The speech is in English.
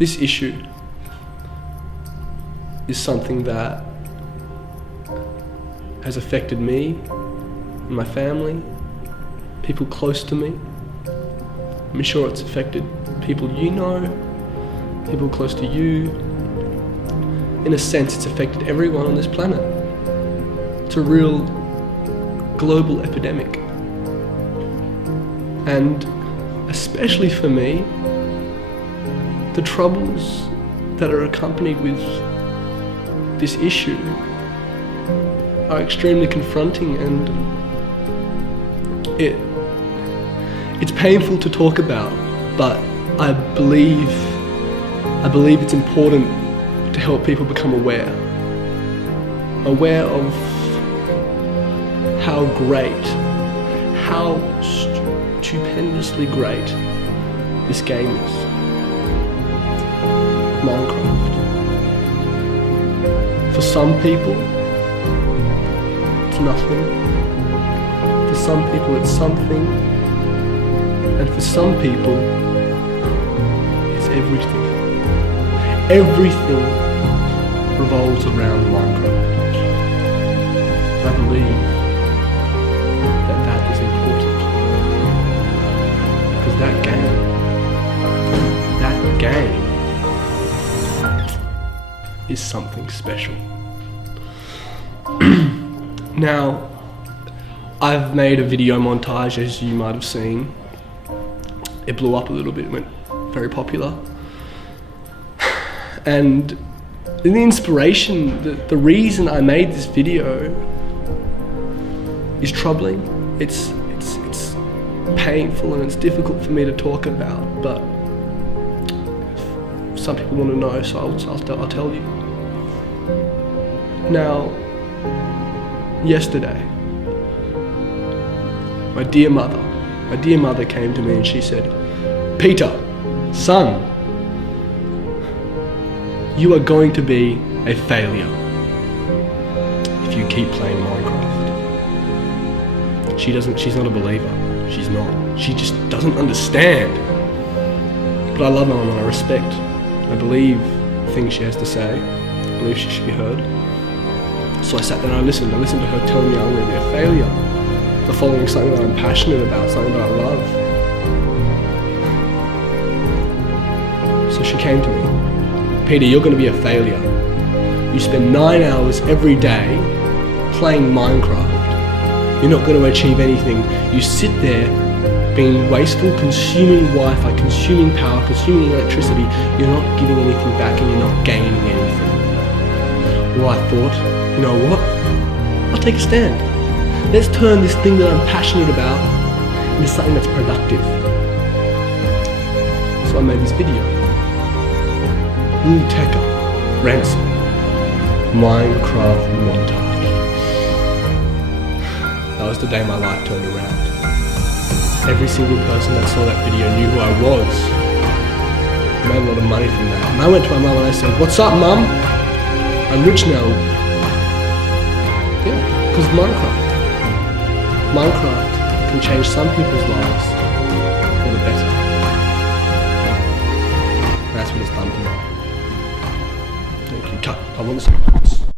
This issue is something that has affected me and my family, people close to me. I'm sure it's affected people you know, people close to you. In a sense, it's affected everyone on this planet. It's a real global epidemic. And especially for me, the troubles that are accompanied with this issue are extremely confronting, and it's painful to talk about, but I believe it's important to help people become aware of how great, how stupendously great this game is. Minecraft. For some people, it's nothing. For some people, it's something. And for some people, it's everything. Everything revolves around Minecraft. I believe that is important. Because that game is something special. Now, I've made a video montage, as you might have seen. It blew up a little bit, went very popular. And the inspiration, the reason I made this video is troubling. It's painful and it's difficult for me to talk about, but some people want to know, so I'll tell you. Now, yesterday, my dear mother came to me and she said, "Peter, son, you are going to be a failure if you keep playing Minecraft." She's not a believer. She's not. She just doesn't understand. But I love my mum and I respect. I believe things she has to say. I believe she should be heard. So I sat there and I listened. I listened to her telling me I'm going to be a failure for following something that I'm passionate about, something that I love. So she came to me. "Peter, you're going to be a failure. You spend 9 hours every day playing Minecraft. You're not going to achieve anything. You sit there being wasteful, consuming Wi-Fi, consuming power, consuming electricity. You're not giving anything back and you're not gaining anything." Well, I thought, you know what? I'll take a stand. Let's turn this thing that I'm passionate about into something that's productive. So I made this video. Teka, Ransom, Minecraft montage. That was the day my life turned around. Every single person that saw that video knew who I was. I made a lot of money from that. And I went to my mum and I said, "What's up, mum? I'm rich now." Yeah, because Minecraft. Minecraft can change some people's lives for the better. That's what it's done to me. Thank you. Cut. I want to see this.